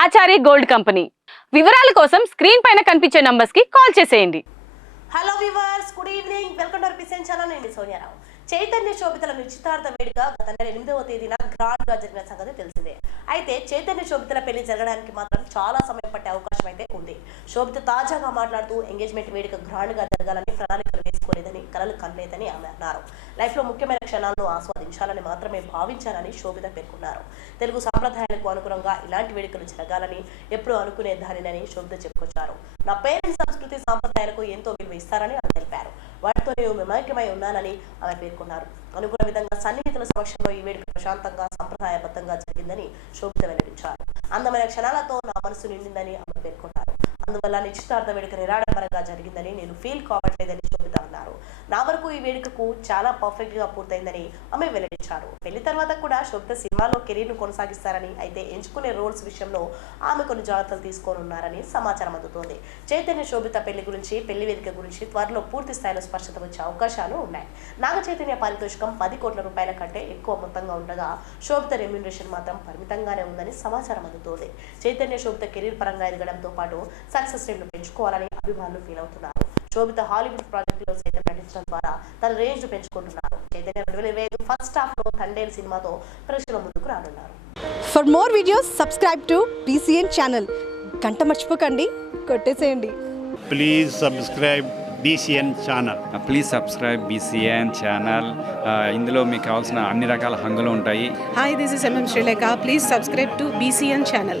ఆచార్య gold company. వివరాల కోసం screen పైన కనిపించే నంబర్స్కి కాల్ చేసేయండి. Hello viewers good evening welcome to పిసెన్ channel నేను సోనియారావు చైతన్య శోభితల నిశ్చితార్థ వేడుక గత నెల ఎనిమిదవ తేదీన గ్రాండ్గా జరిగిన సంగతి తెలుసు. అయితే చైతన్య శోభితల పెళ్ళి జరగడానికి మాత్రం చాలా సమయం పట్టే అవకాశం అయితే ఉంది. శోభిత తాజాగా మాట్లాడుతూ ఎంగేజ్మెంట్ వేడుక గ్రాండ్గా జరగాలని ప్రణాళికలు వేసుకోలేదని కలలు కనలేదని ఆమె అన్నారు. లైఫ్లో ముఖ్యమైన క్షణాలను ఆస్వాదించాలని మాత్రమే భావించాలని శోభిత పేర్కొన్నారు. తెలుగు సాంప్రదాయాలకు అనుగుణంగా ఇలాంటి వేడుకలు జరగాలని ఎప్పుడూ అనుకునే దానినని శోభిత చెప్పుకొచ్చారు. నా పేరెంట్స్ సంస్కృతి సాంప్రదాయాలకు ఎంతో విలువ ఇస్తారని వాటితో నేను మమైక్యమై ఉన్నానని ఆమె పేర్కొన్నారు. అనుకున్న విధంగా సన్నిహితుల సమక్షంలో ఈ వేడుక ప్రశాంతంగా సంప్రదాయబద్ధంగా జరిగిందని శోభిత వెల్లడించారు. అందమైన క్షణాలతో నా మనసు నిండిందని ఆమె పేర్కొన్నారు. అందువల్ల నిశ్చితార్థ వేడుక నిరాడంబరంగా జరిగిందని నేను ఫీల్ కావట్లేదని శోభిత నా వరకు ఈ వేడుకకు చాలా పర్ఫెక్ట్గా పూర్తయిందని ఆమె వెల్లడించారు. పెళ్ళి తర్వాత కూడా శోభిత సినిమాలో కెరీర్ను కొనసాగిస్తారని అయితే ఎంచుకునే రోల్స్ విషయంలో ఆమె కొన్ని జాగ్రత్తలు తీసుకోనున్నారని సమాచారం అందుతోంది. చైతన్య శోభిత పెళ్ళి గురించి పెళ్ళి వేదిక గురించి త్వరలో పూర్తి స్థాయిలో స్పష్టత వచ్చే అవకాశాలు ఉన్నాయి. నాగ చైతన్య పారితోషికం పది కోట్ల రూపాయల కంటే ఎక్కువ మొత్తంగా ఉండగా శోభిత రెమ్యునరేషన్ మాత్రం పరిమితంగానే ఉందని సమాచారం అందుతోంది. చైతన్య శోభిత కెరీర్ పరంగా ఎదగడంతో పాటు సక్సెస్ రేట్ను పెంచుకోవాలని అభిమానులు ఫీల్ అవుతున్నారు. శోభిత హాలీవుడ్ ప్రాజెక్టులో సైతం నటించడం ద్వారా తన రేంజ్ పెంచుకుంటున్నారు. చైతన్య రెండు వేల ఇరవై ఐదు ఫస్ట్ హాఫ్లో తండేల్ సినిమాతో ప్రేక్షకుల ముందుకు రానున్నారు. For more videos subscribe to BCN channel గంట మర్చిపోకండి కొట్టేసేయండి. Please subscribe BCN channel please subscribe BCN channel ఇందులో మీకు కావాల్సిన అన్ని రకాల హంగులు ఉంటాయి. Hi, this is MM Sri Lanka. Please subscribe to BCN channel.